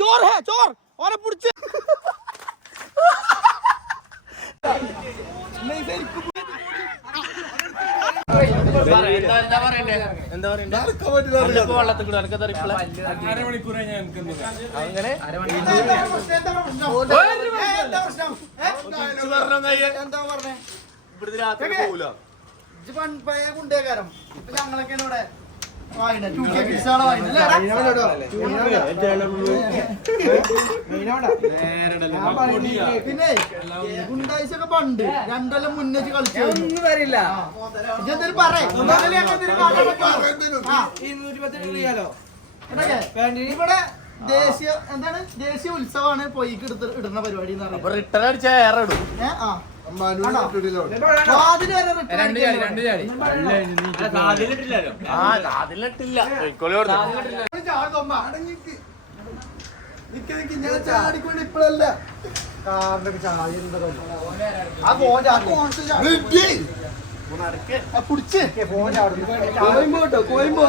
ചോർ ഹേ ചോർ ഓനെ പിടിച്ച് ഗുണ്ടേക്കാരം ഇപ്പൊ ഞങ്ങളൊക്കെയാണ് ഇവിടെ പിന്നെ ഗുണ്ടായിസൊക്കെ പണ്ട് രണ്ടെല്ലാം മുന്നേ കളിച്ചു ഒന്നും വരില്ല ഇവിടെ ദേശീയ എന്താണ് ദേശീയ ഉത്സവമാണ് പൊയ്ക്ക് ഇടുന്ന പരിപാടി റിട്ടേൺ അടിച്ച ഏറെ ഇടും ഇപ്പഴല്ല പുടിച്ച് കോയുമ്പോ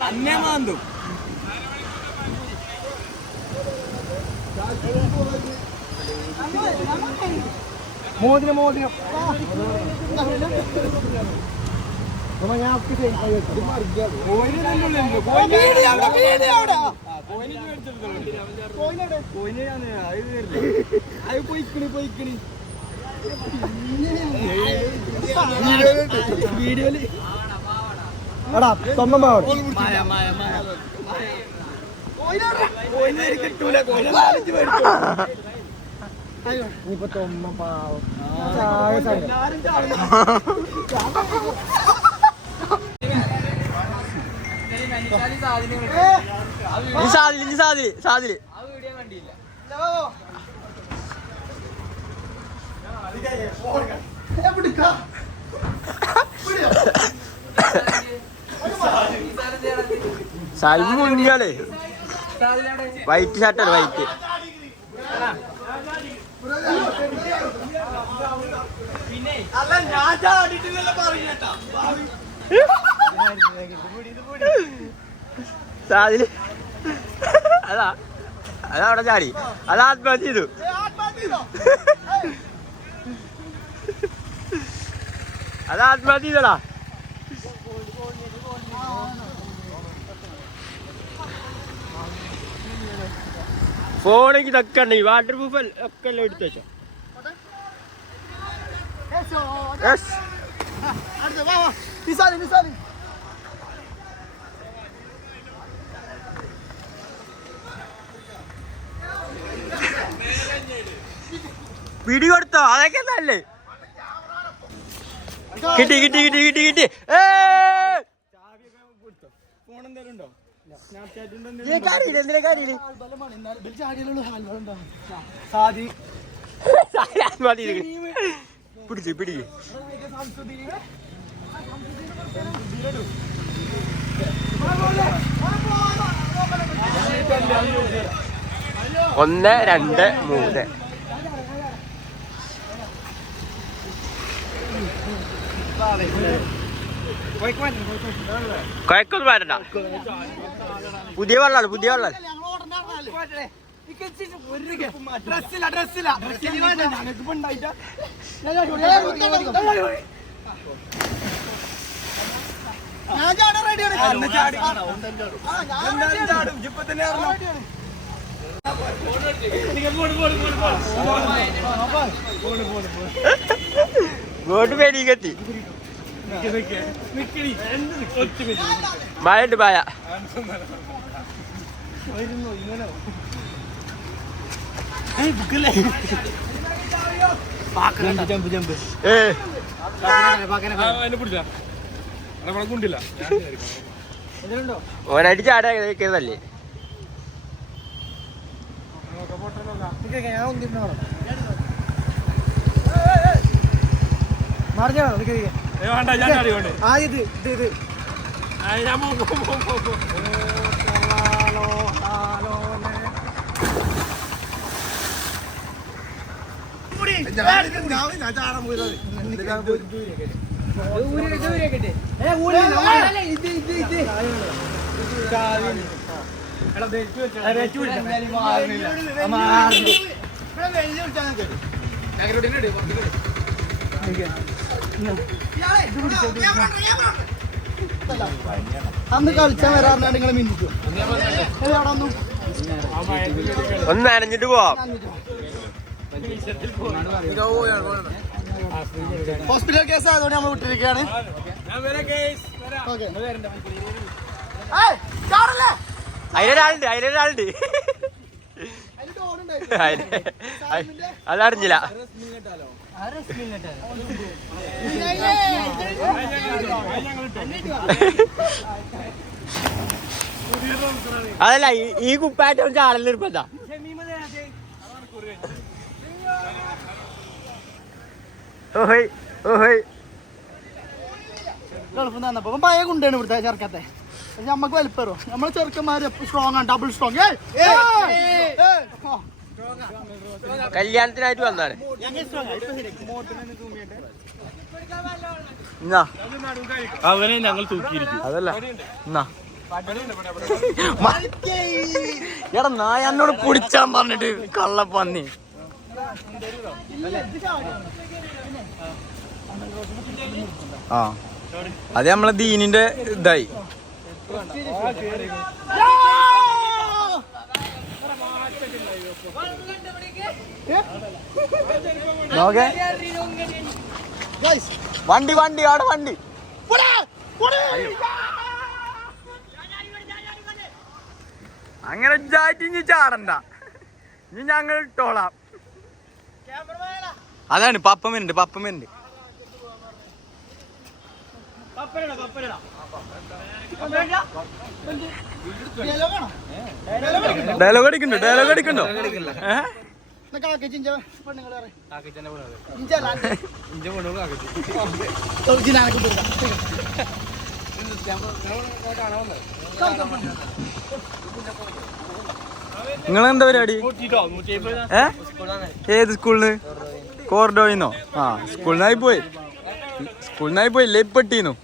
അന്നേമാന്തും മോതിരം മോതിരം പോയിക്കണി വീഡിയോയില് കിട്ടൂല ഇനിയിപ്പോ തൊമ്മ പാവം സാധില് സാലിന് മുന്നിയാളേ വൈറ്റ് ഷർട്ടല്ലേ വൈറ്റ് സാധില് അതാ അതവിടെ ചാടി അത് ആത്മഹത്യ ചെയ്തു അത് ആത്മഹത്യ ചെയ്തടാ ഫോണെങ്കിൽ ഇതൊക്കെ ഉണ്ട് വാട്ടർ പ്രൂഫ് ഒക്കെ എല്ലാം എടുത്തു വെച്ചോ പിടി കൊടുത്തോ അതൊക്കെ നല്ലേ കിട്ടി കിട്ടി കിട്ടി കിട്ടി കിട്ടി ഫോണെന്തേലും ഉണ്ടോ പിടിച്ചു പിടിക്ക് 1 2 3 കൊയക്കൊന്നും വരണ്ട പുതിയ വെള്ളാണ് പുതിയ വെള്ളം ഗോട്ട് പേടിക്കെത്തി മഴയുണ്ട് മഴ ഓനായിട്ട് ചാടാ വെക്കുന്നതല്ലേ. അന്ന് കളിച്ചാൻ വരാറുണ്ട് നിങ്ങളെ മിന്നിച്ചു ഒന്ന് നനഞ്ഞിട്ട് പോവാം. ഹോസ്പിറ്റൽ കേസ് ആയതുകൊണ്ട് നമ്മൾ വിട്ടിരിക്കുകയാണ്. അതിലൊരാളുണ്ട് അതറിഞ്ഞില്ല. അതല്ല ഈ കുപ്പായിട്ട് ചാടല് നിർബന്ധാ. ഓഹോയ് ഓഹോയ് ഗൾഫിൽ നിന്ന് പഴയ കുണ്ടാണ് ഇവിടുത്തെ ചെറുക്കത്തെ. പക്ഷെ നമ്മക്ക് വലിപ്പേറോ നമ്മളെ ചെറുക്കന്മാര് സ്ട്രോങ് ആണ്, ഡബിൾ സ്ട്രോങ്. കല്യാണത്തിനായിട്ട് വന്നാണ്. അവനെ ഞങ്ങൾ തൂക്കിയിരിക്കും. അതല്ല എടാ നായ എന്നോട് പിടിച്ചാൻ പറഞ്ഞിട്ട് കള്ളപ്പന്നി. ആ അത് നമ്മളെ ദീനിന്റെ ഇതായി. വണ്ടി വണ്ടി അവിടെ വണ്ടി. അങ്ങനെ ഇനി ചാടണ്ട, ഇനി ഞങ്ങൾ ഇട്ടോളാം. അതാണ് പപ്പമുണ്ട്. ഡയലോഗ് അടിക്കണ്ടോ? നിങ്ങളെന്താ പരിപാടി? ഏത് സ്കൂളിന്? കോർഡോയിന്നോ? ആ സ്കൂളിനായി പോയി ലെപ്പെട്ടിന്നു.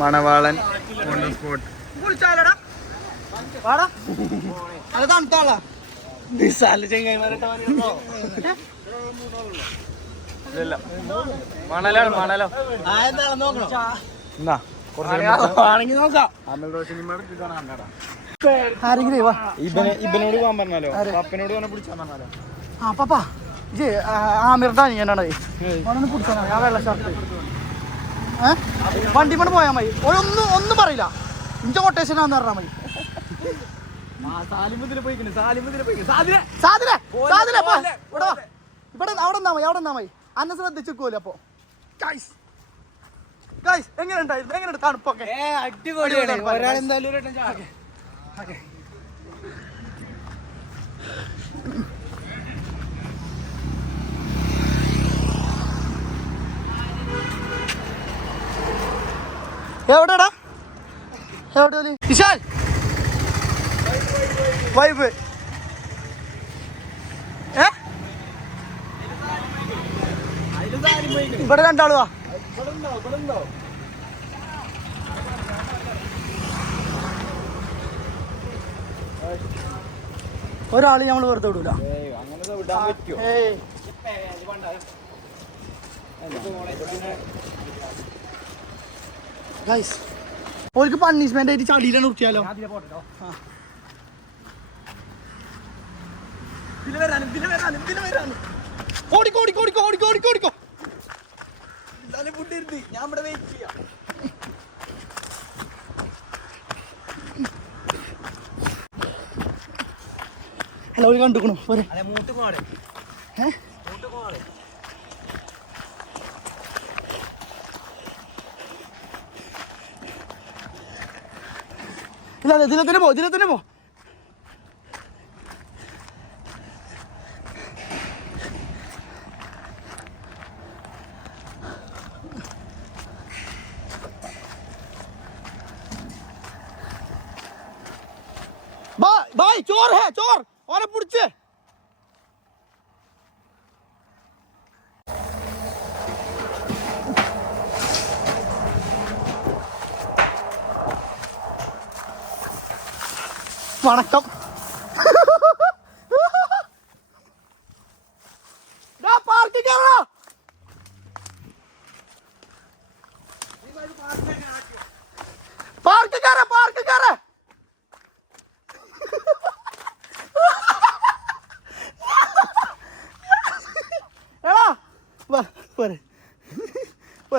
മണവാളൻ സ്പോട്ട്. മണലോ ഇബനോട് പോകാൻ പറഞ്ഞാലോ, പപ്പനോട് പിടിച്ചാൻ പറഞ്ഞാലോ. ആ പപ്പാ ജി ആമിറിന്റെ അനിയനാണ് പിടിച്ചാൽ ഞാൻ വെള്ള ഷർട്ട് വണ്ടി പണി പോയാൽ മതി. ഒന്നും പറയില്ല. ഇഞ്ച കൊട്ടേഷനാന്ന് പറഞ്ഞാൽ മതി. ഇവിടെ അവിടെ നിന്നാ മതി. അന്നെ ശ്രദ്ധിച്ചിരിക്കുമല്ലോ. അപ്പൊ എങ്ങനെ ഉണ്ടായിരുന്നു? തണുപ്പൊക്കെ എവിടെടാ? എവിടെ വിശാൽ വൈഫ്? ഇവിടെ രണ്ടാളുവാ. ഒരാള് നമ്മള് വെറുതെ വിടൂല. ഓൾക്ക് പണിഷ്മെന്റ് ആയിട്ട് ചളിയിലാണ് ഉറിച്ചാലോ. ഓടിക്കോ ഞാൻ ഇവിടെ വെയിറ്റ് ചെയ്യാം. അല്ല ഒരു കണ്ടുക്കണു പോരെ ഇല്ല ഇതിലെ തന്നെ പോ भाई चोर है चोर और पुड़चे वणक्कम पार्क करो पार्क कर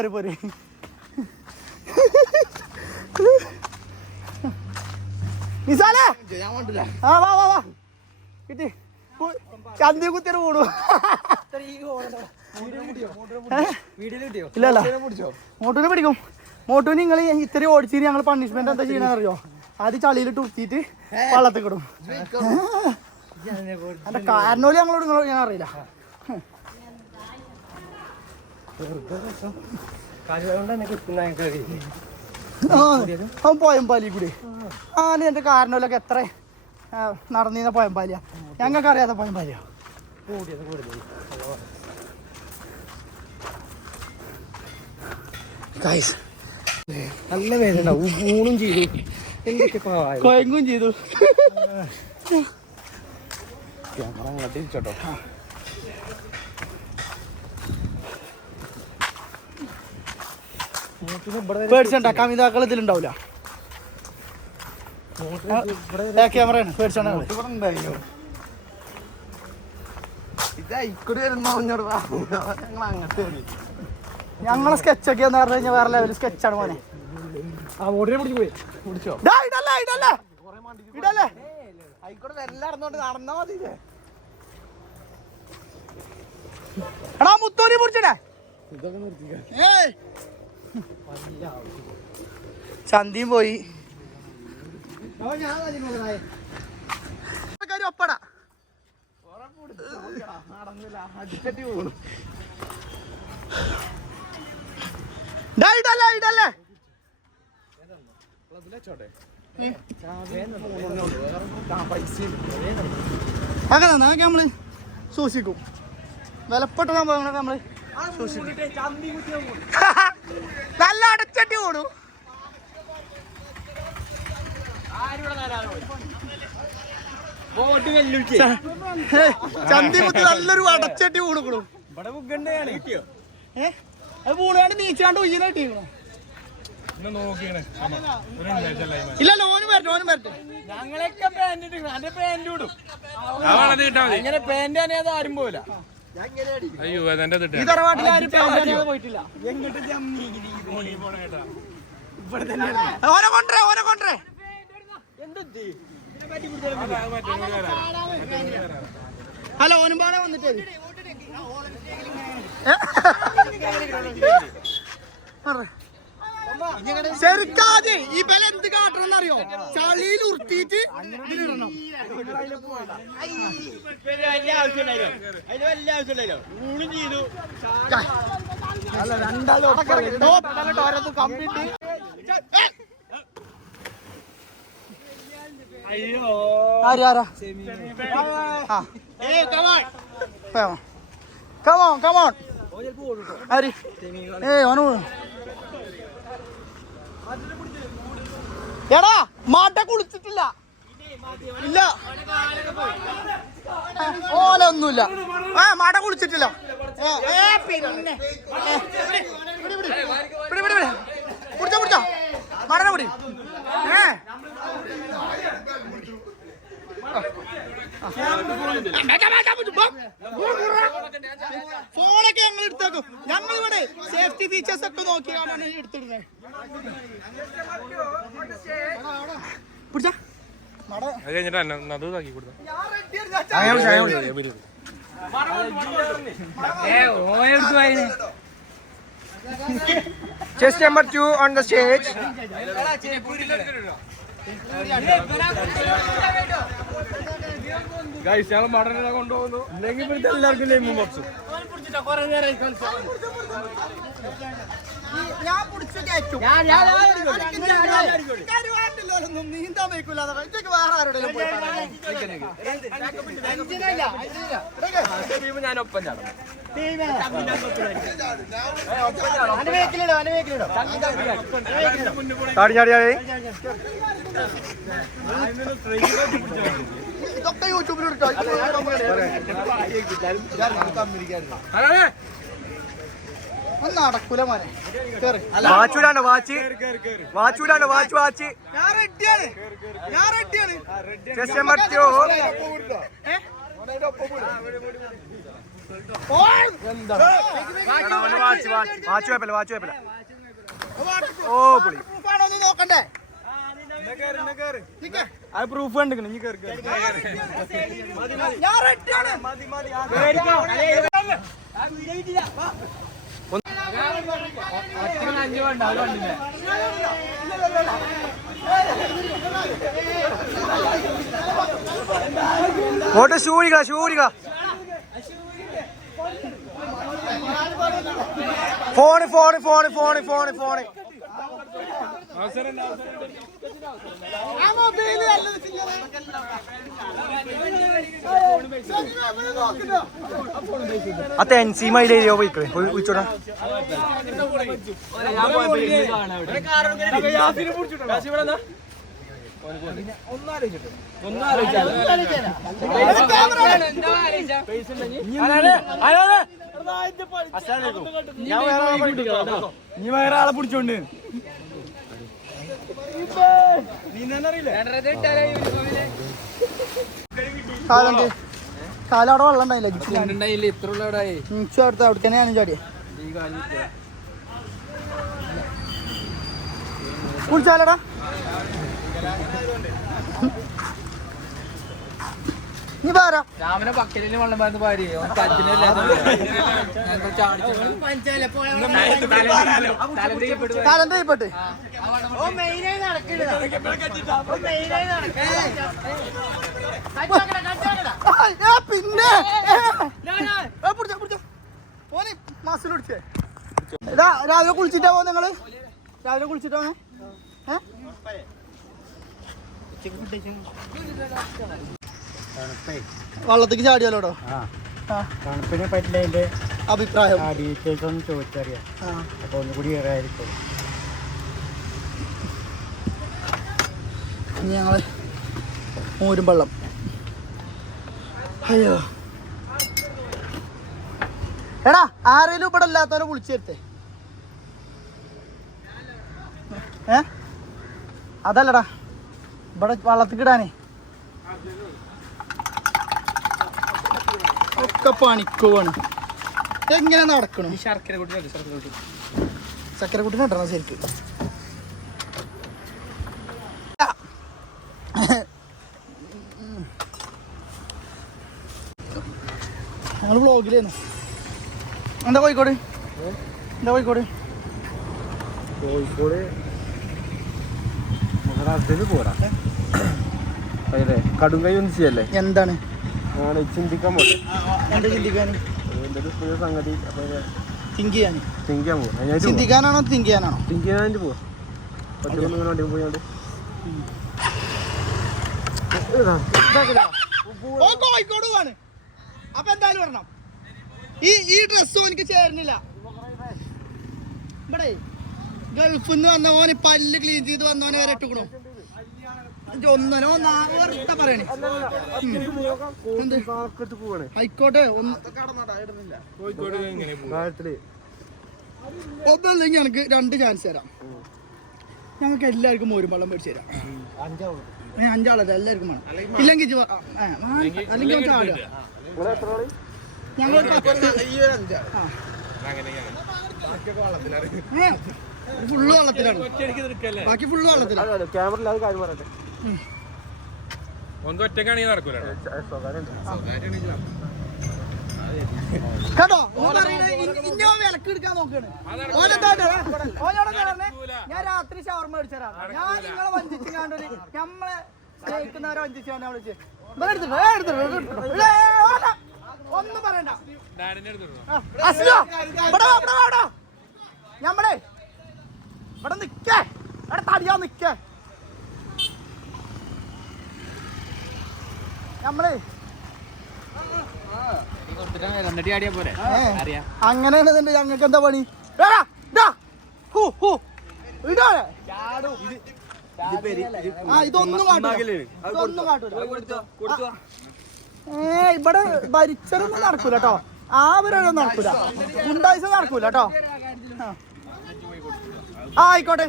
പോരെ നിസാലേ ആ വാ കിട്ടി ചന്തി കുത്തിയാണ് പോണു ഇല്ലല്ല മോട്ടൂനെ പിടിക്കും മോട്ടൂന് നിങ്ങൾ ഇത്രയും ഓടിച്ചിട്ട് ഞങ്ങൾ പണിഷ്മെന്റ് എന്താ ചെയ്യണമെന്ന് അറിയോ ആദ്യം ചളിയിലിട്ട് ഉത്തിയിട്ട് വള്ളത്തിൽ കിടും എന്റെ കാരണോല് ഞങ്ങളോട് ഞാൻ അറിയില്ല അവൻ പോയമ്പാലി കൂടി എന്റെ കാരണോലൊക്കെ എത്ര നടന്നിരുന്ന പോയമ്പാലിയാ ഞങ്ങൾക്ക് അറിയാത്ത പോയമ്പാലിയാ നല്ല വേദന ഊണും ചെയ്തു കൊയങ്ങും ചെയ്തു ക്യാമറ അങ്ങോട്ട് തിരിച്ചോട്ടോ പേടിച്ചണ്ട കവിതാക്കൾ ഇതിലുണ്ടാവില്ല ക്യാമറയാണ് പേടിച്ചാണ് ഞങ്ങളെ സ്കെച്ചൊക്കെ എന്ന് പറഞ്ഞു കഴിഞ്ഞാൽ വേറെ ലെവൽ സ്കെച്ചാണ് മോനെ ഇടല്ലേ ആയിക്കോട്ടെ എല്ലാം ഇറന്നോണ്ട് നടന്നാ മതി എടാ മുത്തൂരി പിടിച്ചടേ ചന്തിയും പോയി ഒപ്പട ഇടല്ലേ അങ്ങനെ അതൊക്കെ നമ്മള് സൂക്ഷിക്കും വിലപ്പെട്ട സംഭവങ്ങളൊക്കെ നമ്മള് നല്ല അടച്ചട്ടി പോണു ചന്തി കുത്തി നല്ലൊരു അടച്ചട്ടി പൂണുക്കണു അത് പൂണാണ്ട് നീച്ചാണ്ട് ഉയ്യനെ കിട്ടിക്കണു ഇല്ല ഓനും വരട്ടെ ഞങ്ങളൊക്കെ പാന്റ് എന്റെ പാന്റ് ഇടും അങ്ങനെ പാന്റ് അനേത് ആരും പോവില്ല അയ്യോ ഈ തറവാട്ടിൽ ആരും പാന്റ് പോയിട്ടില്ല ഓനെ കൊണ്ടേ ഹലോ ഓനും പാടെ വന്നിട്ടേ ശരിക്കാതെ ഈ ബല എന്ത് കാട്ടണം അറിയോ ചളിയിൽ ഉരുട്ടിയിട്ട് ഇതിലിടണം കംപ്ലീറ്റ് ആരാ കമോൺ ആര് ഓനോ എടാ മാട്ട കുളിച്ചിട്ടില്ല ഇല്ല ഓനൊന്നുമില്ല മാട്ട കുളിച്ചിട്ടില്ല പിന്നെ പിടിച്ചോ മാടനെ പിടി ഫോണൊക്കെ ഞങ്ങൾ എടുത്തേക്കും ഞങ്ങളിവിടെ സേഫ്റ്റി ഫീച്ചേഴ്സ് ഒക്കെ നോക്കിയാണ് എടുത്തിടുന്നത് പിടിച്ചാ അത് കഴിഞ്ഞിട്ട് അത് ഇതാക്കി കൊടുത്തു Chess number 2 on the stage. Guys ഞങ്ങൾ മടനെ കൊണ്ടുപോകുന്നു ഇല്ലെങ്കിൽ ഇവിടുത്തെ എല്ലാവർക്കും നെയ്മും പപ്സും ഞാൻ പിടിച്ചു കയറ്റും നീന്താൻ വയ്ക്കൂല വേറെ ആരോടെങ്കിലും ഞാൻ ഒപ്പം ചാടും ഇതൊക്കെ യൂട്യൂബിലിട്ടോ നടക്കൂല മോനെ വാച്ചൂടാണ് വാച്ച് ഞാൻ റെഡിയാണ് Chess number 2. വാച്ച് കുഴപ്പമില്ല ഓ പുളി നീ നോക്കണ്ടേ അത് പ്രൂഫ് കണ്ടിരിക്കണം നീ കയറി ഞാൻ റെഡിയാണ് ഓട്ട് ഷൂരിക ഫോണ് അത് എൻസി മൈലേരിയോ പോയിക്കളെ വിളിച്ചോടാ നീ വേറെ ആളെ പിടിച്ചോണ്ട് കാലവിടെ വെള്ളം ഉണ്ടായില്ല ഇത്ര ഉള്ളടായി അടുത്ത് അവിടെ തന്നെ ഞാനും ചാടിയ കുളിച്ചാലടാ നീ പാരാ രാമനെ പക്കലിന് വെള്ളം പാർന്ന് പാരി കാലം തയ്യപ്പെട്ട് പിന്നെ മാസിൽ പിടിച്ചേ രാവിലെ കുളിച്ചിട്ടാ പോ നിങ്ങള് രാവിലെ കുളിച്ചിട്ടാ വള്ളത്തേക്ക് ചാടിയാലോടോ തണുപ്പിനെ പറ്റില്ല അതിന്റെ അഭിപ്രായം ഡീറ്റെയിൽസ് ഒന്ന് ചോദിച്ചറിയാം അപ്പൊ ഒന്നുകൂടി ഏറായിരിക്കും ഇനി ഞങ്ങള് മോരും വെള്ളം അയ്യോ എടാ ആരേലും ഇവിടെ ഇല്ലാത്തവരെ വിളിച്ചേർത്തേ അതല്ലടാ ഇവിടെ വള്ളത്തിൽ ഇടാനേ ഒക്കെ പണിക്കുവാണ് എങ്ങനെ നടക്കണം ചക്കര കുട്ടി നട്ടണം ശരിക്കും ഞങ്ങൾ വ്ളോഗിലായിരുന്നു എന്താ കോഴിക്കോട് പോരാ കടും കൈ ഒന്നും ചെയ്യല്ലേ എന്താണ് ചിന്തിക്കാൻ പോലെ എന്താ ചിന്തിക്കാൻ സംഗതി തിങ്ക് ചെയ്യാൻ ചിന്തിക്കാനാണോ തിങ്ക് ചെയ്യാനാണോ തിങ്ക് ചെയ്യാനായിട്ട് പോവാ വണ്ടി പോയാണ്ട് കോഴിക്കോട് പോവാണ് അപ്പൊ എന്തായാലും വരണം ഈ ഡ്രസ്സും എനിക്ക് ചേർന്നില്ല ഇവിടെ ഗൾഫിൽ നിന്ന് വന്ന ഓന് പല്ല് ക്ലീൻ ചെയ്ത് വന്നോനെ വരെ ഇട്ടുക്കണു ഒന്നോ വെറുതെ പറയണേ ആയിക്കോട്ടെ ഒന്നല്ലെങ്കിൽ എനിക്ക് 2 ചാൻസ് തരാം ഞങ്ങൾക്ക് എല്ലാവർക്കും മോരും വെള്ളം മേടിച്ചു തരാം 5 എല്ലാവർക്കും വേണം ഇല്ലെങ്കിൽ അല്ലെങ്കിൽ ചാടുക ഞങ്ങൾ ഫുള്ള് വെള്ളത്തിലാണ് ബാക്കി ഫുള്ള് വെള്ളത്തിലാണ് ക്യാമറ കാര്യം പറയട്ടെ ഒന്ന് ഒറ്റക്കാണെങ്കിൽ നടക്കൂല കേട്ടോ ഇന്നോ വിലക്ക് എടുക്കാൻ നോക്കാണ്. ഞാൻ രാത്രി ഷവർമ മേടിച്ചരാ. ഞാൻ നിങ്ങളെ വഞ്ചിച്ചാണ്ടൊരു നമ്മളെ സ്നേഹിക്കുന്നവരെ വഞ്ചിച്ചാണ്ട് വിളിച്ച് ഒന്നും പറയണ്ട. ഞമ്മളെ ഇവിടെ നിക്കേ ഇവിടെ തടിയാ നിക്കേ നമ്മളെ അങ്ങനെയാണെന്നുണ്ട്. ഞങ്ങൾക്ക് എന്താ പണി? ഇതൊന്നും കാട്ടൂല. ഇവിടെ ഭരിച്ചതൊന്നും നടക്കൂല കേട്ടോ. ആ പരിപാടിയൊന്നും നടക്കൂല. ഗുണ്ടായിസ നടക്കൂല കേട്ടോ. ആയിക്കോട്ടെ.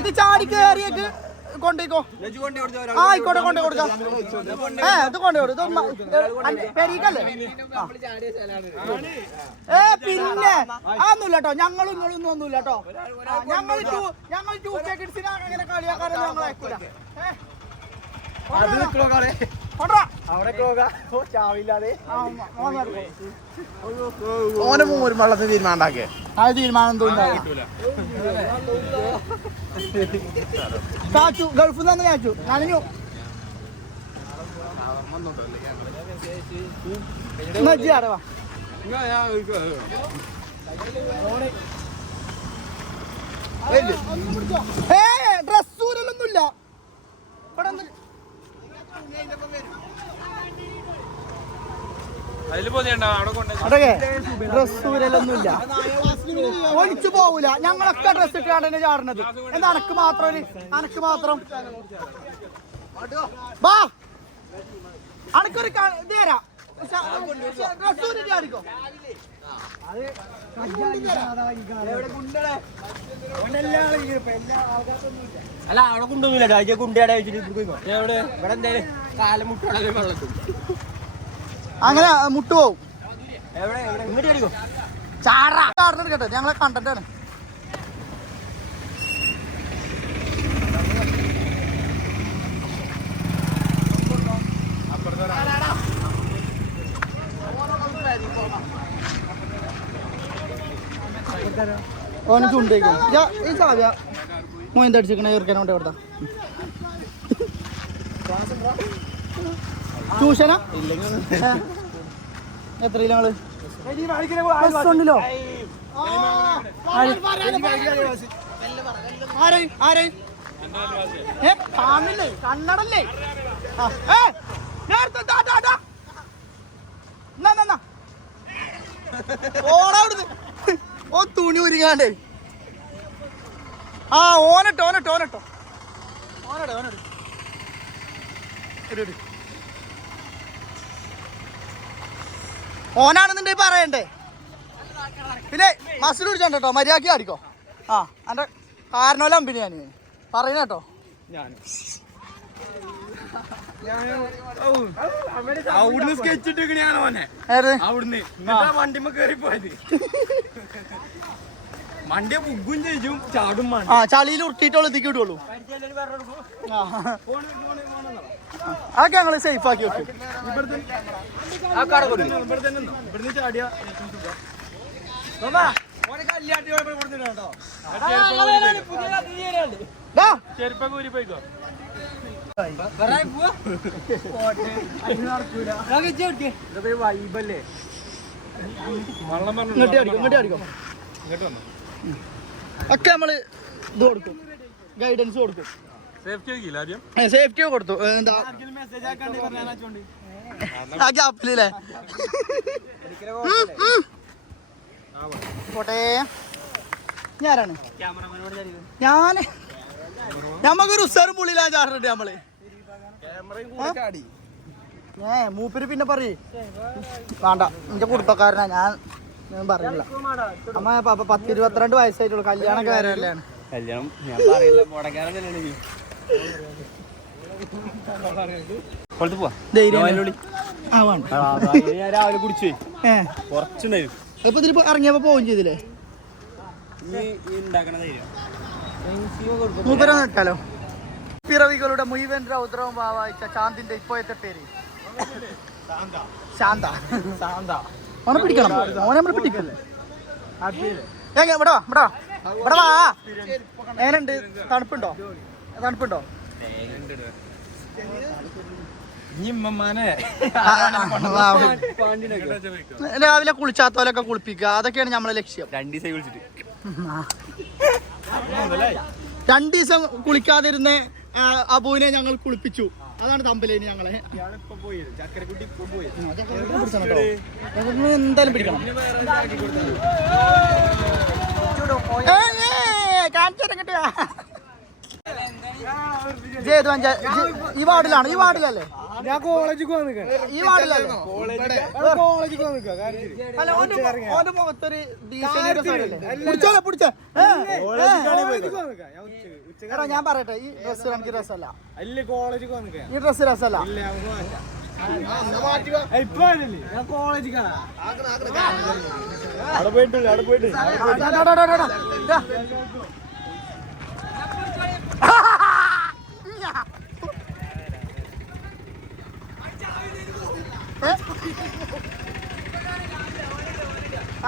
ഇത് ചാടി കയറിയേക്ക് കൊണ്ടേക്കോ. ആയിക്കോട്ടെ കൊണ്ടേ കൊടുക്കാം. ഇത് കൊണ്ടേ കൊടുക്കും. പെരീക്കല്ലേ? പിന്നെ അതൊന്നുമില്ല കേട്ടോ. ഞങ്ങളും ഇങ്ങളൊന്നും ഒന്നുമില്ല കേട്ടോ. ഞങ്ങൾ 2K കിഡ്സിനെ അങ്ങനെ കളിയാക്കാരൊന്നും ഞങ്ങൾ അയക്കൂല. ഓനെ മൂരും വെള്ളത്തിന് തീരുമാനം ഉണ്ടാക്കിയ അത് തീരുമാനം ചാച്ചു ഗൾഫിൽ നിന്ന് ചാച്ചു നനഞ്ഞു. അറിവാ ഡ്രസ്സൂരൊന്നുമില്ല ഇവിടെ. ഡ്രസ്സൂരലൊന്നുമില്ല. ഒളിച്ചു പോവൂല. ഞങ്ങളൊക്കെ ഡ്രസ് ഇട്ടാണ് തന്നെ ചാടുന്നത്. എന്താ അനക്ക് മാത്രം? അനക്ക് മാത്രം വാ. അനക്കൊരു ഇത് തരാം. ഡ്രസ്സൂരി ചാടിക്കോ. അല്ല അവിടെ കൊണ്ടൊന്നുമില്ല. രാജ്യ കുണ്ടിയാടെ ഇവിടെ എന്തായാലും കാലം മുട്ടാളെ വെള്ളത്തും അങ്ങനെ മുട്ടു പോവും. ഇങ്ങോട്ട് അടിക്കോ. ചാടുന്നത് കേട്ടോ. ഞങ്ങളെ കണ്ടന്റാണ്. ഓന് ചുണ്ടേക്കും. ഈ സാവ്യ മോയന്തടിച്ചിരിക്കണ ചെറുക്കനോണ്ട് എവിടുത്ത ട്യൂഷനാ? എത്രയില്ല ഞങ്ങള്? ണ്ടല്ലോ. കാണില്ലേ? കണ്ണടല്ലേ? ഓടവിടുന്ന് ഓ തുണി ഉരുങ്ങാണ്ടേ. ഓനട്ടോ. ഓനാണെന്നുണ്ടെങ്കിൽ പറയണ്ടേ. പിന്നെ മസിൽ പിടിച്ചോണ്ടോ മര്യാദക്ക് അടിക്കോ. എന്റെ കാരണമല്ല അമ്പിനി ഞാൻ പറയുന്ന കേട്ടോ. അവിടുന്ന് സ്കെച്ച് ഇട്ടിരിക്കണ ഓനെ. അവിടുന്ന് വണ്ടിമ്മ കേറി പോയത്. മണ്ടിയ പുഗും ചെയ്യും ചാടും. ചളിയിൽ ഉരുട്ടിയിട്ടുള്ളൂ ഇതിക്ക് വിടുള്ളൂ. അതൊക്കെ ഞങ്ങള് സേഫ് ആക്കി വെക്കും. ഇവിടുന്ന് ചാടിയ ചെരുപ്പൊക്കെ ഊരി പോയിക്കോ. വൈബല്ലേ. ഇങ്ങോട്ട് അടിക്കോ. ഒക്കെ നമ്മള് ഇത് കൊടുക്കും. ഗൈഡൻസ് കൊടുക്കും. സേഫ്റ്റി കൊടുത്തു. എന്താ ആ ഗ്യാപ്പിലേ പോട്ടെ. ഞാനാണ് ഞമ്മക്കൊരു ഉസ്സാറും പുള്ളിയിലാ ചാടുന്നുണ്ട് നമ്മള്. മൂപ്പര് പിന്നെ പറയേ വേണ്ട എന്റെ കുടുംബക്കാരനാ. ഞാൻ പറയില്ല. അമ്മ 10-22 വയസ്സായിട്ടുള്ളൂ. കല്യാണൊക്കെ വരാനാണ്. കല്യാണം ഞാൻ പറയില്ല. മുടക്കാരൻ രാവിലെ കുടിച്ചു കുറച്ചുണ്ടായിരുന്നു. ഇപ്പൊ ഇതിലിപ്പോ ഇറങ്ങിയപ്പോ പോവും ചെയ്തില്ലേ? മൂപ്പരൊന്നും ഇട്ടാലോ. മുപ്പിറവികളുടെ മുഴുവൻ രൗദ്രവും വായിച്ച ചാന്തിന്റെ ഇപ്പോഴത്തെ പേര് ശാന്ത. ഓനെ പിടിക്കണം, ഓനെ നമ്മൾ പിടിക്കല്ലേ. ഇവിടെ വാ എങ്ങനെയുണ്ട്? തണുപ്പുണ്ടോ? രാവിലെ കുളിച്ചാത്തോലൊക്കെ കുളിപ്പിക്കുക, അതൊക്കെയാണ് നമ്മളെ ലക്ഷ്യം. 2 ദിവസം കുളിക്കാതിരുന്ന അബുവിനെ ഞങ്ങൾ കുളിപ്പിച്ചു. അതാണ് തമ്പലേന് ഞങ്ങളെ. എന്തായാലും പിടിക്കണം. ഈ വാർഡിലല്ലേ? ഞാൻ കോളേജിൽ ഈ വാർഡിലല്ലേ? ഓന്റെ മുഖത്തൊരു ഞാൻ പറയട്ടെ, ഈ ഡ്രസ് എനിക്ക് രസമല്ല. ഈ ഡ്രസ് രസമല്ല.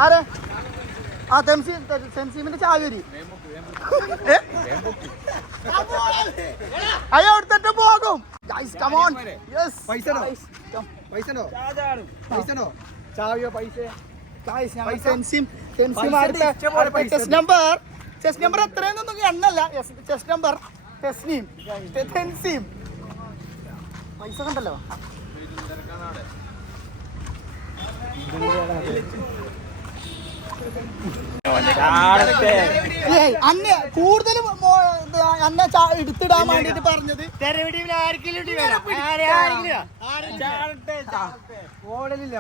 ആരെ? ആ സെൻസീമിന്റെ ചാവരി അയ്യോ എടുത്തിട്ട് പോകും. ചെസ് നമ്പർ എത്രയെന്നൊന്നും എണ്ണല്ല. ചെസ് നമ്പർ തെസ്നീം പൈസ കണ്ടല്ലോ. അന്നെ കൂടുതലും അന്നെ എടുത്തിടാൻ വേണ്ടിട്ട് പറഞ്ഞത് ഓടലില്ല.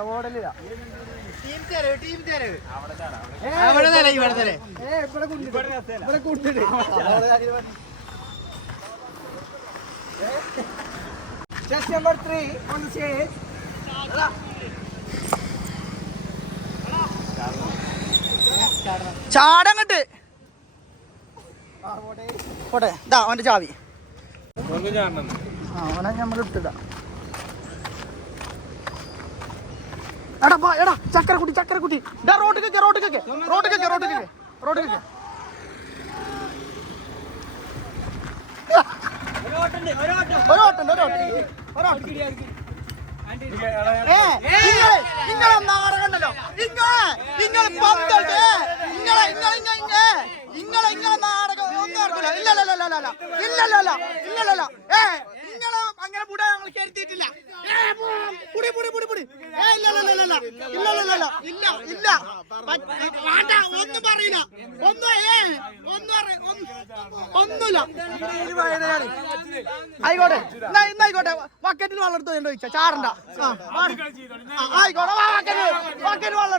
Number 3 on the stage. ചാടങ്ങട്ട് പോട്ടെ. ഇതാ അവന്റെ ചാവി. അവനെ നമ്മൾ ഇട്ടിടാ. എടാ ചക്കരക്കുട്ടി റോട്ടിലേക്ക് നിങ്ങളെ നാടകണ്ടല്ലോ. നിങ്ങൾ നാടകം ഒന്നും നടക്കില്ല. ഇല്ലല്ലോ നിങ്ങളെ അങ്ങനെ കൂടെ ഞങ്ങൾ കരുതിയിട്ടില്ല. ഇല്ല ഒന്നും പറയില്ല. ഒന്നുമില്ല. ആയിക്കോട്ടെ ബക്കറ്റിൽ വെള്ളം എടുത്തോ ചോദിച്ചാ ചാറണ്ട. ആയിക്കോട്ടെ ബക്കറ്റ് വെള്ളം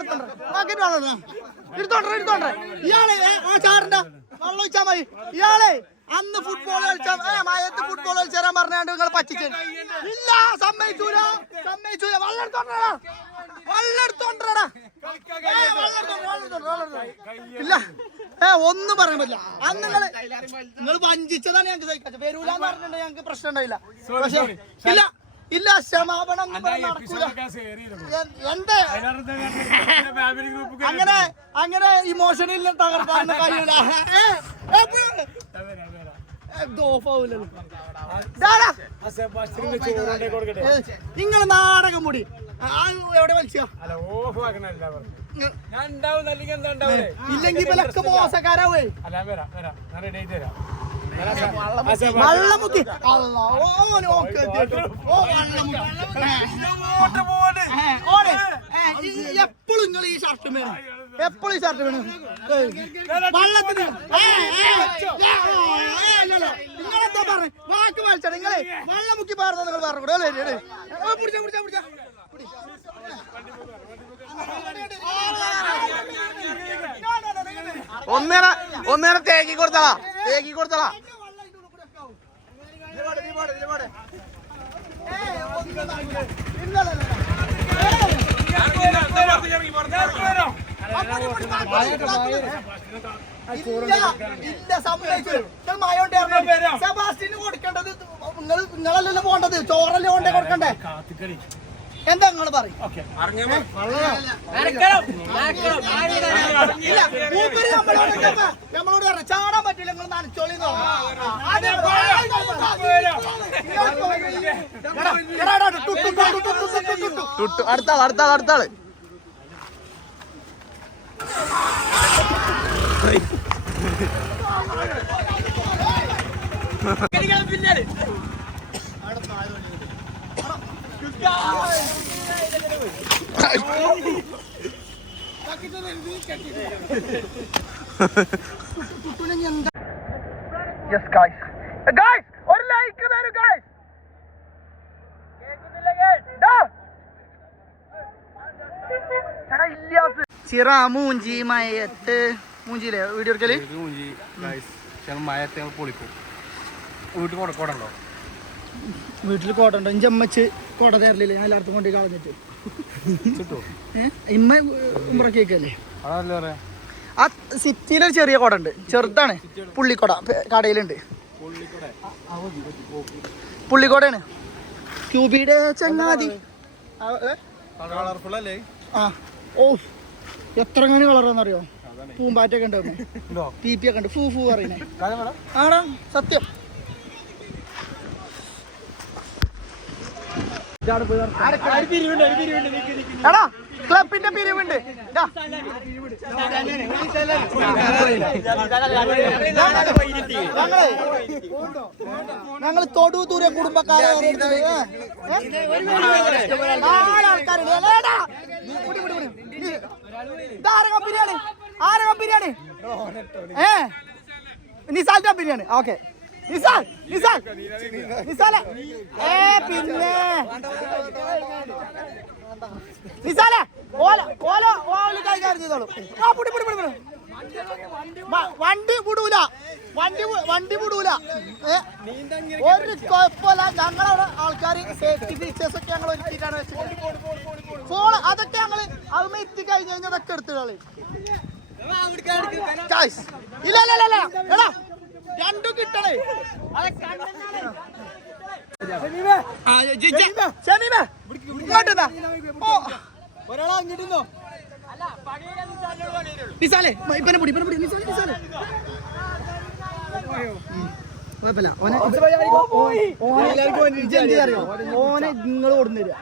എടുത്തോണ്ടേ ഇയാളെ ചാറണ്ട വെള്ളം ഒഴിച്ചാ മതി. ഇയാളെ അന്ന് ഫുട്ബോൾ കളിച്ചാൽ മയത്ത് ഫുട്ബോൾ കളിച്ചാൻ പറഞ്ഞാണ്ട് നിങ്ങൾ പറ്റിച്ചു. ഇല്ല സമ്മതിച്ചൂല. വെള്ളം ഇല്ല. ഒന്നും പറയാൻ പറ്റില്ല. അന്ന് നിങ്ങൾ വഞ്ചിച്ചതാണ് ഞങ്ങൾക്ക് സഹിക്കാത്ത. വരൂലെന്ന് പറഞ്ഞിട്ടുണ്ടെങ്കിൽ ഞങ്ങൾക്ക് പ്രശ്നം ഉണ്ടായില്ല. പക്ഷെ ഇല്ല ക്ഷമാപണം നടക്കൂല. എന്റെ അങ്ങനെ ഇമോഷനിൽ തകർത്താൻ കഴിയൂല. നിങ്ങൾ നാടകം മൂടി എവിടെ വലിച്ചോ ഇല്ലെങ്കിൽ ഇവലൊക്കെ മോശക്കാരാവേ. വെള്ളം മുക്കി എപ്പോഴും നിങ്ങൾ ഈ ഷർട്ട് വേണം. വെള്ളത്തിന് നിങ്ങളെന്താ പറഞ്ഞു വാക്ക് വലിച്ചാ നിങ്ങളെ വെള്ളം മുക്കി പാർന്ന നിങ്ങൾ പറഞ്ഞു. ഒന്നേരം തേക്കി കൊടുത്തളാ. ഇല്ല സമ്മതിച്ചു. മയോണ്ടായിരുന്നു സെബാസ്റ്റ്യന് കൊടുക്കേണ്ടത് നിങ്ങളല്ലല്ലോ പോണ്ടത്, ചോറല്ലേ കൊണ്ടേ കൊടുക്കണ്ടേ? എന്താ നിങ്ങള് പറയും? നമ്മളോട് പറഞ്ഞു ചാടാൻ പറ്റില്ല, നിങ്ങൾ നനച്ചോളി. അടുത്താള് Yes, guys. Guys, ഒരു ലൈക്ക് തരൂ guys. ചിറ മൂഞ്ചി മയത്ത് മൂഞ്ചിയില്ലേ വീഡിയോ എടുക്കല്? മയത്തെ പൊളിക്കും. വീട്ടിൽ കൊടക്കോടുണ്ടോ? വീട്ടിൽ കോടുണ്ടോ? ഇഞ്ച അമ്മച്ച് കോട തരലില്ലേ? ഞാൻ എല്ലായിടത്തും കൊണ്ട് കളഞ്ഞിട്ട് ഇമ്മ ഉമ്പ്രക്കേക്കല്ലേ? ആ സിറ്റിയിലൊരു ചെറിയ കോട ഉണ്ട്, ചെറുതാണ്, പുള്ളിക്കോട കടയിലുണ്ട്. പുള്ളിക്കോടയാണ് ക്യൂബിയുടെ ചങ്ങാതി. ആ ഓ എത്ര അങ്ങനെ കളറാന്നറിയോ? പൂമ്പാറ്റൊക്കെ ഉണ്ടാവും, പി പി ഒക്കെ ഉണ്ട്, ഫൂ ഫൂ പറയുന്നേ. ആടാ സത്യം. എടാ ക്ലബിന്റെ പിരിവുണ്ട്. ഞങ്ങള് തൊടുതൂരെ കുടുംബക്കാരെ ബിരിയാണി. ആരകം ബിരിയാണി? നിസാൽ ബിരിയാണി. ഓക്കെ നിസാൽ നിസാലെ പിന്നെ നിസാലെ കൈകാര്യം ചെയ്തോളൂ. വണ്ടി വിടൂല, വണ്ടി വിടൂല. ഒരു കുഴപ്പമില്ല. ഞങ്ങളവിടെ ആൾക്കാർ സേഫ്റ്റി ഫീച്ചേഴ്സ് ഒക്കെ ഞങ്ങൾ ഒരുക്കിയിട്ടാണ് വെച്ചത്. ഫോൺ അതൊക്കെ ഞങ്ങള് അത് എത്തി കഴിഞ്ഞ് കഴിഞ്ഞാൽ അതൊക്കെ എടുത്തുകളി. ഇല്ല എടാ രണ്ടും കിട്ടണേ. ഒരാളെ അങ്ങോട്ടോ നിസാലേ ഇപ്പനെ പൊടി നിസാലേ കുഴപ്പമില്ല. ഓനെ നിങ്ങൾ കൊടുന്നില്ല.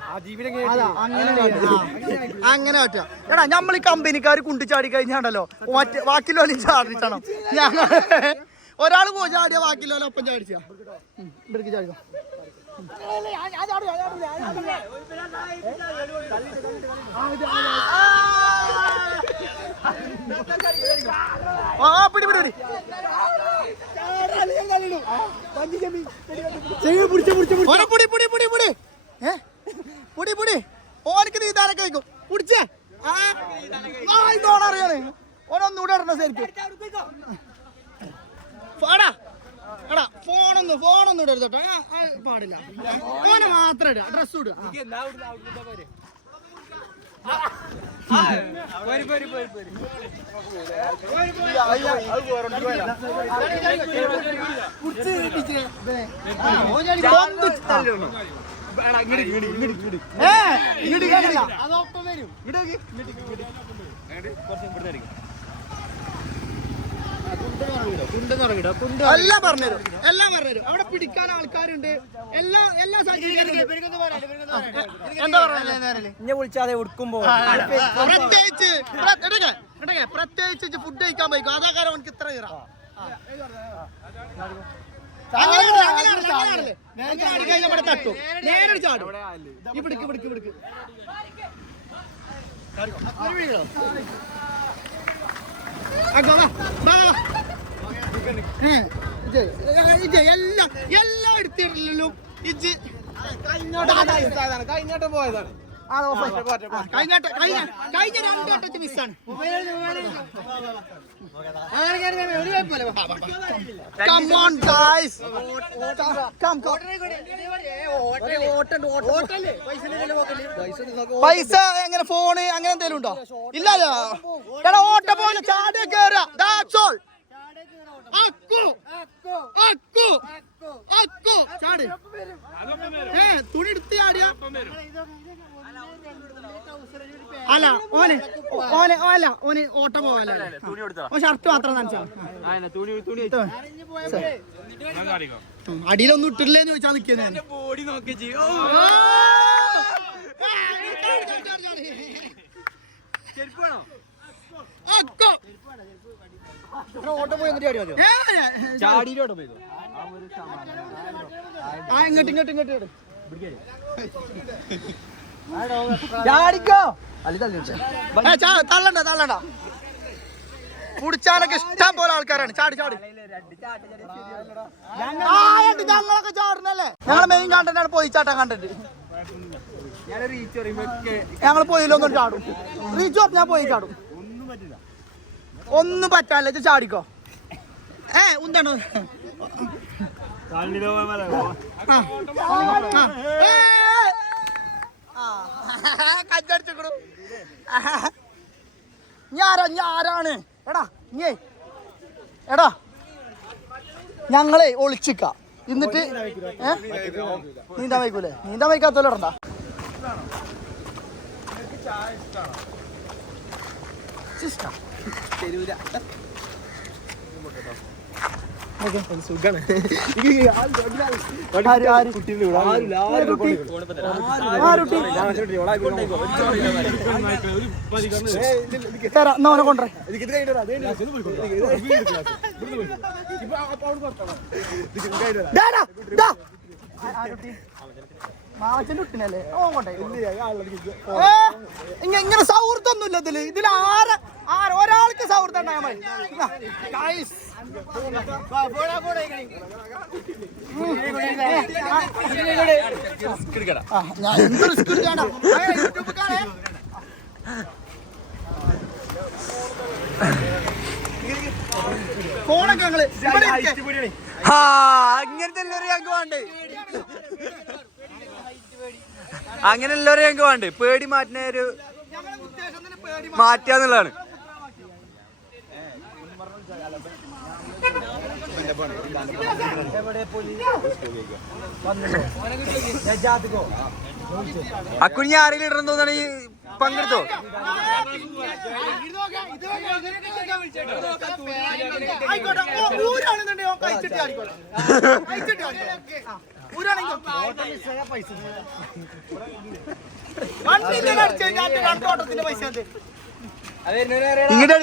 അങ്ങനെ പറ്റുക. എടാ നമ്മൾ ഈ കമ്പനിക്കാർ കുണ്ടിച്ചാടി കഴിഞ്ഞാണ്ടല്ലോ ബാക്കിലോലും ചാടിച്ചാണോ? ഞങ്ങൾ ഒരാൾ പോയി ചാടിയ ബാക്കിലോലും ഒപ്പം ചാടിച്ചാ ഇവിടേക്ക് ചാടിക്കോ. പിടി ഓനക്ക് നീന്താനൊക്കെ വയ്ക്കും. പിടിച്ചേ അറിയാണേ. ഓനൊന്നുകൂടെ ഇടണം ശരിക്കും. എടാ ഫോണൊന്നും ഇടരുത് കേട്ടോ, പാടില്ല. ഓനെ മാത്രം ഇടുക, ഡ്രസ് ഇടുക. എല്ലാം പറഞ്ഞുതരും. അവിടെ പിടിക്കാൻ ആൾക്കാരുണ്ട്. എല്ലാ വിളിച്ചാതെ ഉടുക്കുമ്പോ പ്രത്യേകിച്ച് ഫുഡ് കഴിക്കാൻ പോയിക്കോ. അതാ കാരണം എനിക്ക് ഇത്ര നേരിട്ട് ചാടും. പിടിക്ക് എല്ലാം എടുത്തിട്ടില്ലല്ലോ. കഴിഞ്ഞോട്ട് പോയതാണ്. കഴിഞ്ഞ രണ്ടു മിസ്സാണ്. Come on guys. പൈസ എങ്ങനെ ഫോണ് അങ്ങനെ എന്തെങ്കിലും ഉണ്ടോ? ഇല്ലല്ലോ. എടാ ഓട്ട പോലെ ചാടിയ കേറുക. That's all. അക്കു അക്കു അക്കു ചാട്. തുണി എടുത്ത് ചാടിയ അല്ല ഓന് ഓന് അല്ല ഓന് ഓട്ടം പോവാല്ലേ. ഷർട്ട് മാത്രം നനച്ചാ അടിയിലൊന്നും ഇട്ടില്ലേന്ന് ചോദിച്ചാ നിക്കുന്നത്. ബോഡി നോക്കി ഓട്ടം പോയി ചാടിയിലോട്ട് പോയി ഇങ്ങോട്ട് ചാടിക്കോ തള്ളണ്ട തള്ളണ്ട. കുടിച്ചാലൊക്കെ ഇഷ്ടം പോലെ ആൾക്കാരാണ്. ചാടി ചാടി ഞങ്ങളൊക്കെ ചാടുന്നല്ലേ. ഞങ്ങളെ മെയിൻ കണ്ടന്റ് ആണ് പോയി ചാട്ടാൻ കണ്ടന്റ്. ഞങ്ങൾ പോയില്ലൊന്നും ചാടും. റീച്ച് പറഞ്ഞാൽ പോയി ചാടും. ഒന്നും പറ്റാല്ല. ചാടിക്കോ. ഉന്താണോ കച്ചടിച്ചു. ഞാരാണ് എടാ നീ എടാ ഞങ്ങളെ ഒളിച്ചിക്ക എന്നിട്ട് നീന്താൻ വയ്ക്കൂലേ? നീന്താൻ വയ്ക്കാത്തല്ലോ ഇടണ്ട. ഓനെ കൊണ്ടേ മാവച്ചന്റെ കുട്ടിനല്ലേ ഓട്ടെ. ഇങ്ങനെ സൗഹൃദം ഇല്ല ഇതില്. ഇതിൽ ഒരാൾക്ക് സൗഹൃദം ഉണ്ടായാൽ മതി. ഫോണൊക്കെ ഞങ്ങള് അങ്ങനത്തെ എല്ലാവരും ഞങ്ങൾക്ക് വേണ്ടേ. അങ്ങനെ എല്ലാവരും ഞങ്ങൾക്ക് വേണ്ടേ. പേടി മാറ്റുന്ന ഒരു മാറ്റാന്നുള്ളതാണ്. അക്കുഞ്ഞി ആരെങ്കിലും ഇടണം തോന്നുകയാണെങ്കിൽ പങ്കെടുത്തോ. ഇങ്ങോട്ട്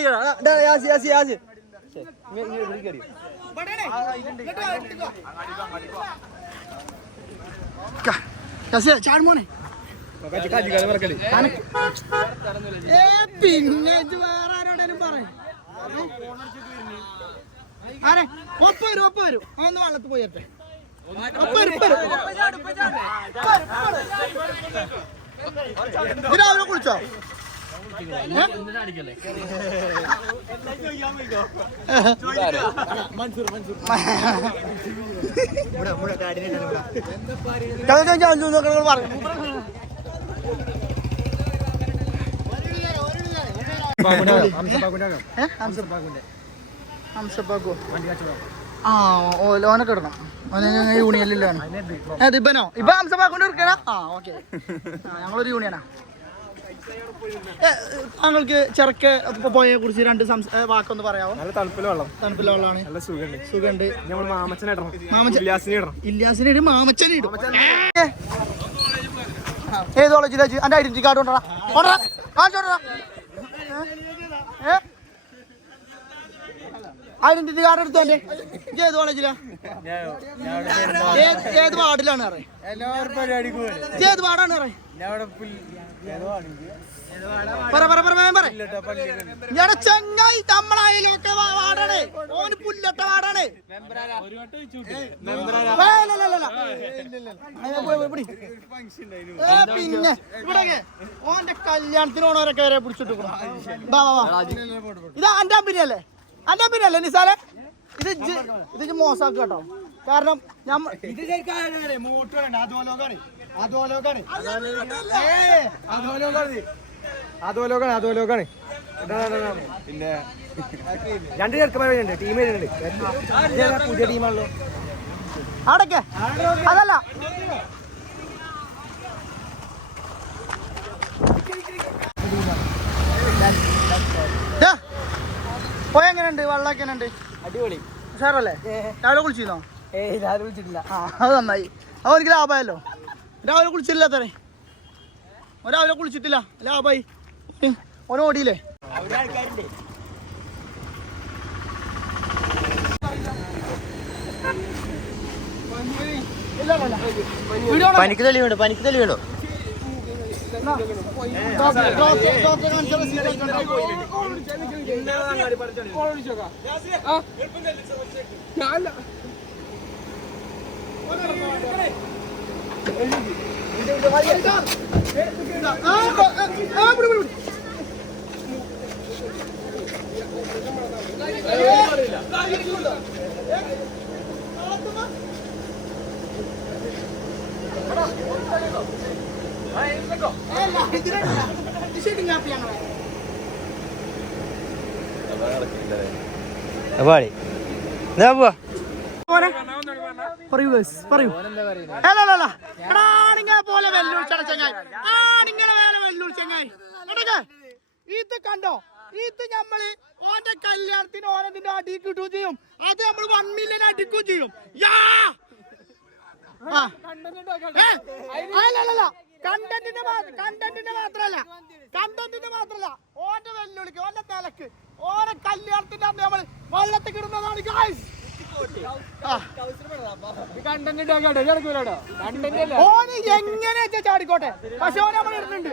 അടിക്കണം. ചാടുമോനെ പിന്നെ വേറെ ആരോടേലും പറയും. ആരെ ഒപ്പം വരും അതൊന്ന് വെള്ളത്തിൽ പോയട്ടെ. രാവിലെ കുളിച്ചോ? ഓനൊക്കെ ഇടണം. യൂണിയനിലാണ് ഇബനോ ഇപ്പൊ ഹംസപ്പാക്കൊണ്ട് എടുക്കണ. ഞങ്ങളൊരു യൂണിയനാ. താങ്കൾക്ക് ചെറുക്കെ പോയെ കുറിച്ച് രണ്ട് വാക്കൊന്ന് പറയാമോ? നല്ല തണുപ്പിലെ വെള്ളമാണ്. നല്ല സുഖണ്ട്. ഇല്യാസിനെ ഇടും മാമച്ചനെ ഇടും. ഏത് കോളേജിലാ? എന്റെ ഐഡന്റിറ്റി കാർഡ് കൊണ്ടാ ഐഡന്റിറ്റി കാർഡ് എടുത്തോ. എന്റെ ഏത് കോളേജിലാ? ഏത് വാർഡിലാണ്? ഏത് വാർഡാണ്? ചങ്ങായി നമ്മളായാലൊക്കെ വാടാണ്. ഓന് പുല്ലട്ട വാടാണ്. പിന്നെ ഇവിടെ ഓന്റെ കല്യാണത്തിന് ഓണോരൊക്കെ വരെ പിടിച്ചിട്ട് ഇത് അന്റെ അമ്പിനിയല്ലേ? നിസാലെ ഇത് മോശമാക്കുക കേട്ടോ. കാരണം അതോലോകാണ് പിന്നെ 2 ചെറുക്കന്മാരുണ്ട് ടീം വരുന്നുണ്ട് പുതിയ ടീമാണല്ലോ അടക്കെ അതല്ല പോയ എങ്ങനെയുണ്ട് വെള്ളമൊക്കെ എങ്ങനെയുണ്ട് അടിപൊളി ഉഷാറല്ലേ രാവിലെ കുളിച്ചിരുന്നോ രാവിലെ വിളിച്ചിട്ടില്ല ആ അത് നന്നായി അത് എനിക്ക് ലാഭമായല്ലോ രാവിലെ കുളിച്ചില്ല അത്രേ രാവിലെ കുളിച്ചിട്ടില്ല ലാഭമായി ഓരോ ഓടിയില്ലേ ആൾക്കാരുണ്ട് പനിക്ക് തെളിവുണ്ടോ പറയൂ പോലെ വെല്ലുവിളിച്ചങ്ങായി ഇത് കണ്ടോ ഇത് നമ്മള് ഓന്റെ കല്യാണത്തിന് ഓനതിന്റെ അടി കിട്ടുകയും ചെയ്യും അത് നമ്മൾ 1 മില്യൺ അടിക്കുകയും ചെയ്യും കണ്ടന്റിന്റെ മാത്രല്ല ഓന്റെ വെല്ലുവിളിക്ക് ഓന്റെ നിലക്ക് ഓന്റെ കല്യാണത്തിന്റെ അന്ന് നമ്മള് വെള്ളത്തിൽ കിടുന്നതാണ് ഗായ്സ് ഓന് എങ്ങനെ ചാടിക്കോട്ടെ പക്ഷെ ഓൻ നമ്മൾ ഇടുന്നുണ്ട്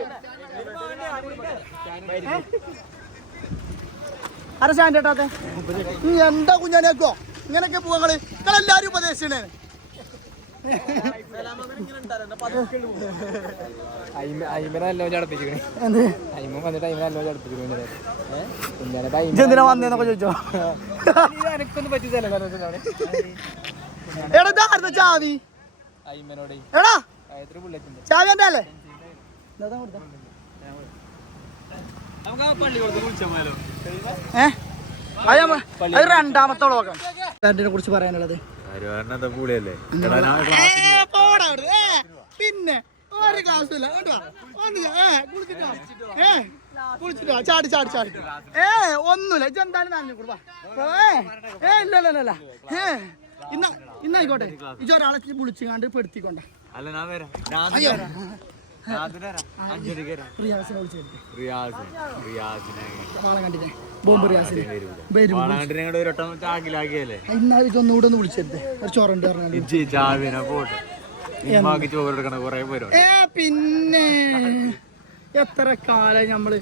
ആരെ സ്റ്റാൻഡ് കേട്ടാത്തെ എന്താ കുഞ്ഞാനേക്കോ ഇങ്ങനെയൊക്കെ പോവാ നിങ്ങളെല്ലാരും ഉപദേശിച്ചേ എന്തിനാ വന്നേന്നൊക്കെ ചോദിച്ചോ എടാ ചാവി എടാ ചാവി എന്റെ അല്ലേ അത് രണ്ടാമത്തെ വ്ളോഗാണ് അതിനെ കുറിച്ച് പറയാനുള്ളത് പിന്നെ ഒരു ക്ലാസ്സില്ല കുളിച്ചിട്ടോ ചാടി ഒന്നുമില്ല ഇതെന്തായാലും നനഞ്ഞു കൊടുവാ ഇല്ല ഇന്നായിക്കോട്ടെ ഇതൊരാളെ വിളിച്ചുകാണ്ട് പെടുത്തിക്കൊണ്ട ബോംബ് ഒന്നുകൂടെ ഒന്ന് വിളിച്ചെടുത്തേ ഒരു ചോറുണ്ട് പിന്നെ എത്ര കാലം നമ്മള്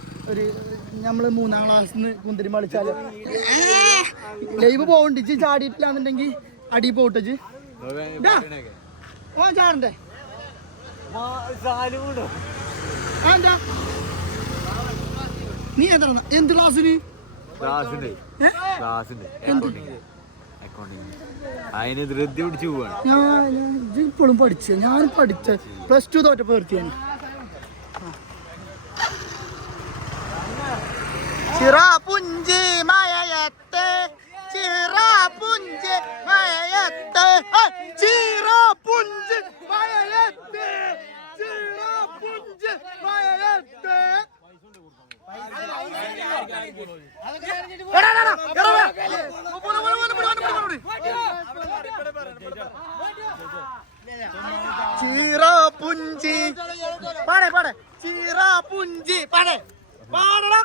3ാം ക്ലാസ്സിന്ന് കുന്തിരി മളിച്ചാല് ലൈവ് പോകണ്ട് ഇജ്ജ് ചാടിയിട്ടില്ലാന്നുണ്ടെങ്കിൽ അടി പോട്ടച്ച് ഓൻ ചാടണ്ടേ നീ എത്ര എന്ത് ക്ലാസ്സിന് ഇപ്പോഴും പഠിച്ച ഞാൻ പഠിച്ച +2 തോറ്റപ്പോ നിർത്തിയാണ് ചിറാപുഞ്ചി മയയത്തെ ചിറാപുഞ്ചി മയയത്തെ ചിറാപുഞ്ചി മയയത്തെ ചിറാപുഞ്ചി മയയത്തെ ചിറാപുഞ്ചി പാടേ ചിറാപുഞ്ചി പാടേ പാടടാ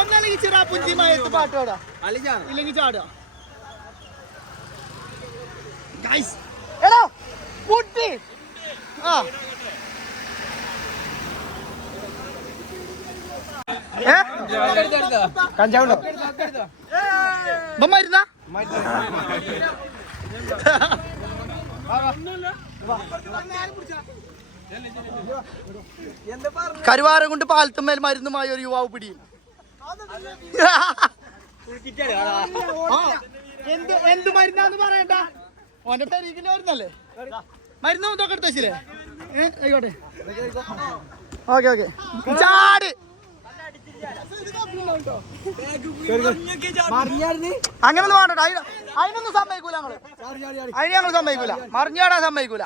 ഒന്നല്ലെങ്കിൽ ചിറാപുഞ്ചി മയത്ത് പാട്ട് പാടാ ഇല്ലെങ്കിൽ ചാടുക എടോ കുട്ടി കഞ്ചാവുണ്ടോ മരുന്നാ കരുവാരം കൊണ്ട് പാലത്തുമ്മേൽ മരുന്നുമായ ഒരു യുവാവ് പിടിയും എന്ത് മരുന്നാന്ന് പറയണ്ട ഓന്റെ പെരീക്കിന്റെ മരുന്നല്ലേ മരുന്നും ഇതൊക്കെ എടുത്ത് വെച്ചില്ലേ? ആയിക്കോട്ടെ. ഓക്കെ ചാട്. അങ്ങനൊന്നും വേണ്ട. അതിനൊന്നും സമ്മതിക്കൂല ഞങ്ങള്. അതിന് ഞങ്ങൾ സമ്മതിക്കൂല. മറിഞ്ഞാടാൻ സമ്മതിക്കൂല.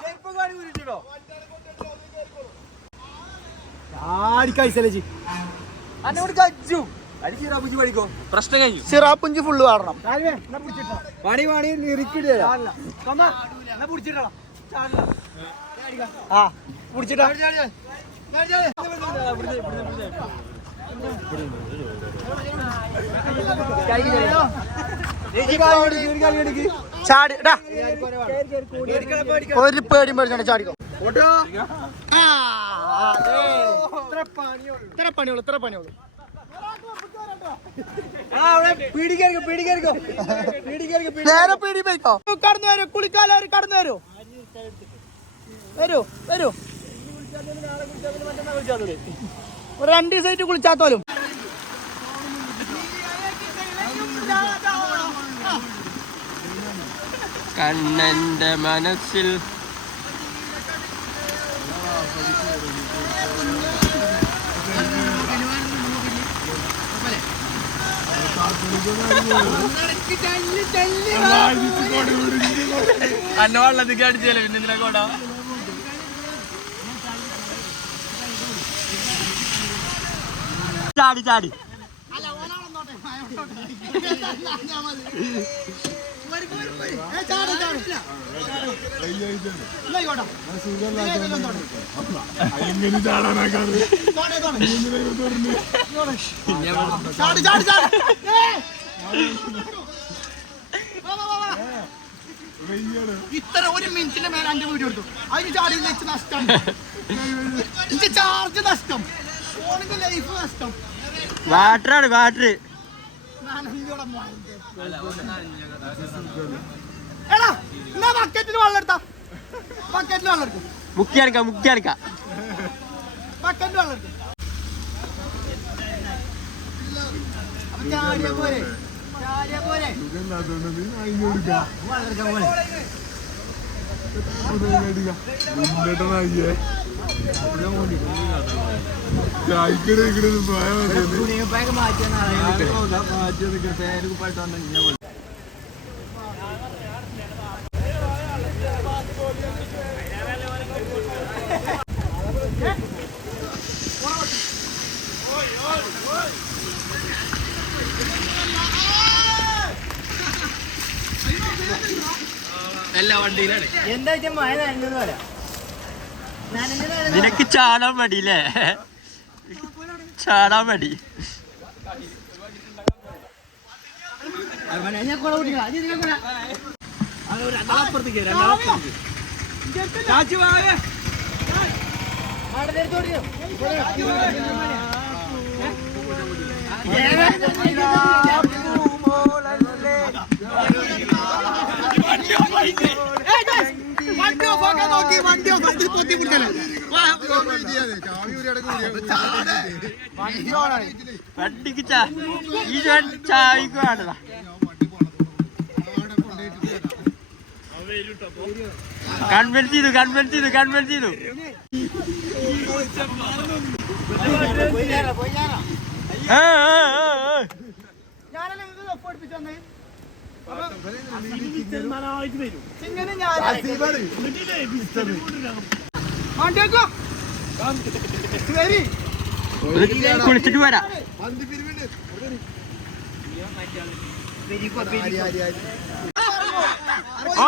പ്രശ്നം കഴിഞ്ഞു. സിറാപ്പുഞ്ചി ഫുള്ള് പാടണം. ചാടി ഒരു പേടിയും പേടിച്ചാണ് ചാടിക്കോ. ഇത്ര പണിയുള്ളൂ. നേരെ പീടി പോയിക്കോ. കടന്നു വരൂ, കുളിക്കാലും കടന്നു വരൂ. വരൂ. ഒരു 2 ദിവസമായിട്ട് കുളിച്ചാത്തോലും. കണ്ണന്റെ മനസ്സിൽ അന്നെ വെള്ളത്തിക്ക് അടിച്ചല്ലേ പിന്നെ ഇതിനെ കൊണ്ടാ. ചാടി ഇത്ര 1 മിനിറ്റിന്റെ മേലെ 5 വീഡിയോ എടുത്തു. അതിന് ചാടി വെച്ച് നഷ്ടം. ചാർജ് നഷ്ടം. ഫോണിന്റെ ലൈഫ് നഷ്ടം. വാട്ടർ എടാ എന്നാ ബക്കറ്റിൽ വെള്ളം എടുത്താ. ബക്കറ്റിൽ വെള്ളം എടുക്കും. മുക്കിയടക്ക ബക്കറ്റിൽ വെള്ളം എടുക്കും. ചാടിയ പോലെ എല്ലാ വണ്ടിയിലാണ്. എന്താ മഴ നനഞ്ഞെന്ന് പറയാം. നിനക്ക് ചാടാൻ മടിയില്ലേ? ചാടാൻ മടി. വണ്ടിക്ക് ചായക്ക് വേണ്ടതാ. കൺവെൻസ് ചെയ്തു. കുളിച്ചിട്ട് വരാം.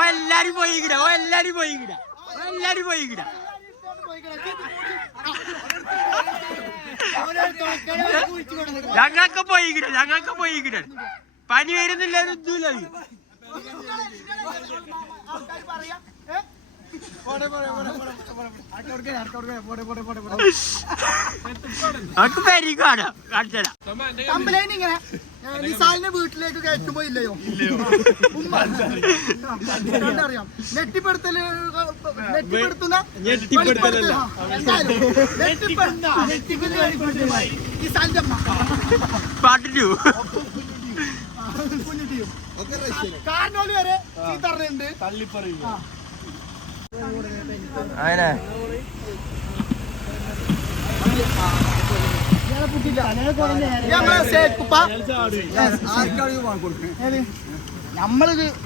എല്ലാരും പോയിക്കിട. ഞങ്ങൾക്ക് പോയിക്കിട. പനി വരുന്നില്ല. നിസാലിന്റെ വീട്ടിലേക്ക് കയറ്റുമ്പോ ഇല്ലയോ അറിയാം. കാരണോല് വരെ ചീത്തറിഞ്ഞിട്ടുണ്ട്. അങ്ങനെ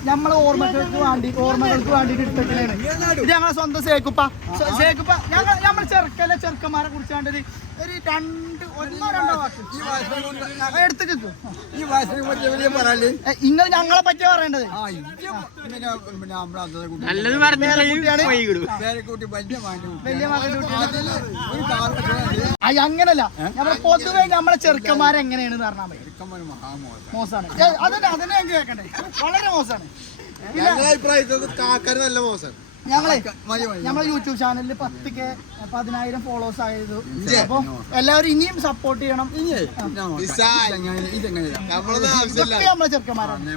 നമ്മളെ ഓർമ്മകൾക്ക് വേണ്ടിട്ട് എടുത്തിട്ടാണ് ഇത് ഞങ്ങളെ സ്വന്തം സേക്കുപ്പ നമ്മൾ ചെറുക്കന്മാരെ കുറിച്ചാണ്ടത് ഒരു ഒന്നോ രണ്ടോ വാക്ക് എടുത്തിട്ട് നിങ്ങൾ ഞങ്ങളെ പറ്റി പറയേണ്ടത് നല്ലത് പറഞ്ഞാൽ അങ്ങനല്ല നമ്മളെ പൊതുവെ നമ്മളെ ചെറുക്കന്മാരെങ്ങനെയാണ് പറഞ്ഞാൽ മതി മോശമാണ് അതന്നെ ഞാൻ കേൾക്കണ്ടേ വളരെ മോശമാണ് നല്ല മോശം നമ്മളെ യൂട്യൂബ് ചാനലിൽ 10K 10,000 ഫോളോവേഴ്സ് ആയത് അപ്പൊ എല്ലാവരും ഇനിയും സപ്പോർട്ട് ചെയ്യണം നമ്മളെ ചെറുക്കന്മാരാണ്